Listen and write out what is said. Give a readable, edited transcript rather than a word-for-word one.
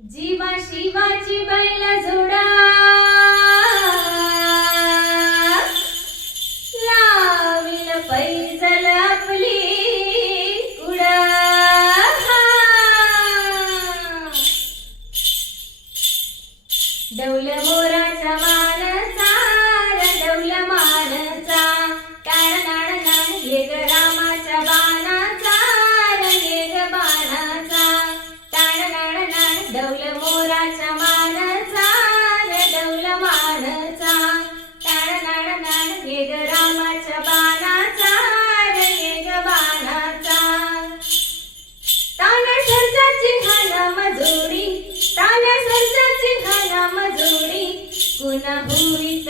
जीवा शिवाची बैल जोडा लावील पैजल आपली कुडा डौल मोराच्या मानचा डौल मानचा टाळ नाळ नाळ ये ग रामाच्या बाणाचा ये ग बाणाचा टाळ नाळ नाळ डौल मोराच्या मानचा डौल मानचा टाळ नाळ नाळ ये ग रामाच्या बाणाचा ये ग बाणाचा ताना सर्जाची घाला मजोडी ताना सर्जाची घाला मजोडी पुन्हा होईत